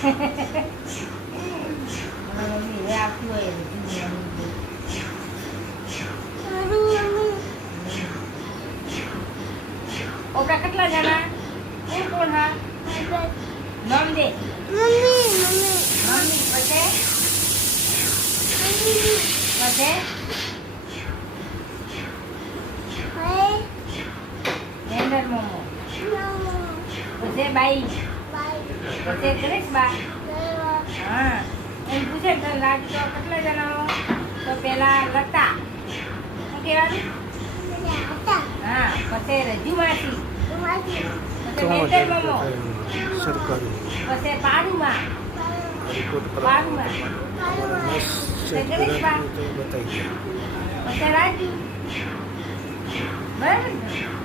mummy હવે આવતી હોય ઓપરા કેટલા જણા કોણ હા નામ દે મમ્મી પછી હેન્ડર મોમો પછી બાઈ પછી ગણેશ બા હા એમ પૂછે તને લાગ તો કેટલા જણાનો તો પેલા લતા શું કહેવાનું હા પછી રજુ માસી પછી હેન્ડર મોમો પછી પાડુમાં ગણેશ બા પછી રાજુ બરાબર